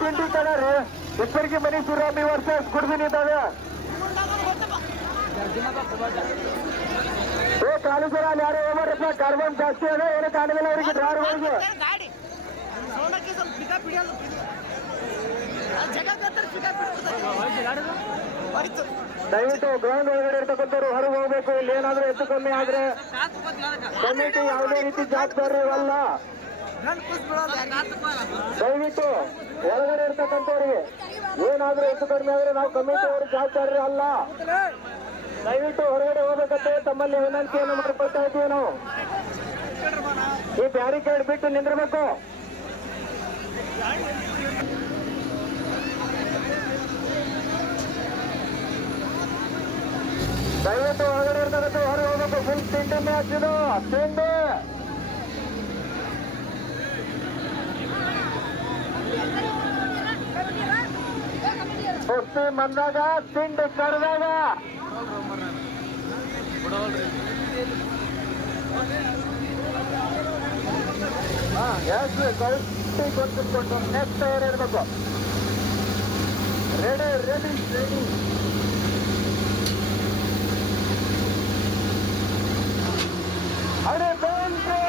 ತಿಂಡಿ ಕಲರ್ ಇಬ್ಬರಿಗೆ ಮನಿ ಸುರಾಮಿ ವರ್ಸಸ್ ಗುಡ್ಬಿನಿ ಇದ್ದಾವೆ. ಕಾಲೇಜರ ಅಲ್ಲಿ ಯಾರು ಹೋಗ್ಬಾರಪ್ಪ, ಕಾರ್ಬನ್ ಜಾಸ್ತಿ ಅದ, ಏನು ಕಾಣಿಲ್ಲ ಅವರಿಗೆ ಡ್ರೈವರ್ಗೆ. ದಯವಿಟ್ಟು ಗ್ರೌಂಡ್ ಒಳಗಡೆ ಇರ್ತಕ್ಕಂಥವ್ರು ಹೊರಗೆ ಹೋಗ್ಬೇಕು. ಇಲ್ಲಿ ಏನಾದ್ರೂ ಹೆಚ್ಚು ಕಮ್ಮಿ ಆದ್ರೆ ಕಮಿಟಿ ಯಾವುದೇ ರೀತಿ ಜವಾಬ್ದಾರಿ ಅಲ್ಲ. ದಯವಿಟ್ಟು ಒಳಗಡೆ ಇರ್ತಕ್ಕಂಥವ್ರಿಗೆ ಏನಾದ್ರೂ ಹೆಚ್ಚು ಕಡಿಮೆ ಆದ್ರೆ ನಾವು ಕಮಿಟಿ ಅವರು ಜವಾಬ್ದಾರಿ ಅಲ್ಲ. ದಯವಿಟ್ಟು ಹೊರಗಡೆ ಹೋಗ್ಬೇಕಂತ ತಮ್ಮಲ್ಲಿ ವಿನಂತಿಯನ್ನು ಮಾಡ್ಕೊಳ್ತಾ ಇದ್ದೀವಿ. ನಾವು ಈ ಬ್ಯಾರಿಕೇಡ್ ಬಿಟ್ಟು ನಿಂದಿರಬೇಕು. ದಯವಿಟ್ಟು ಹೊರಗಡೆ ಇರ್ತಕ್ಕಂಥ ಹೊರಗೆ ಹೋಗ್ಬೇಕು. ಫುಲ್ ತಿಂಡಿ ಮ್ಯಾಚ್ ಇದು. ತಿಂಡಿ ಕುಸ್ತಿ ಬಂದಾಗ ತಿಂಡಿ ಕರೆದಾಗ ಕಲ್ಟಿ ಕೊಟ್ಟು ನೆಕ್ಸ್ಟ್ ತಯಾರಿ ಇರಬೇಕು. Ready ready ready. ಅರೆ ಬಂದ್ರೆ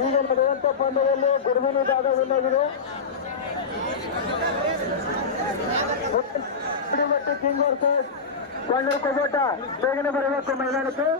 ಈಗ ನಡೆಯುವಂತ ಪಂದ್ಯದಲ್ಲಿ ಗುಡ್ಬಿನಿ ಜಾಗ ವಿನ್ನಾಗಿದೆ. ಕಿಂಗ್ ವರ್ಸಸ್ ಕೊಂಡೂರು ಕೋಬೋಟ ಬೇಗನೆ ಬರಬೇಕು ಮೈದಾನಕ್ಕೆ.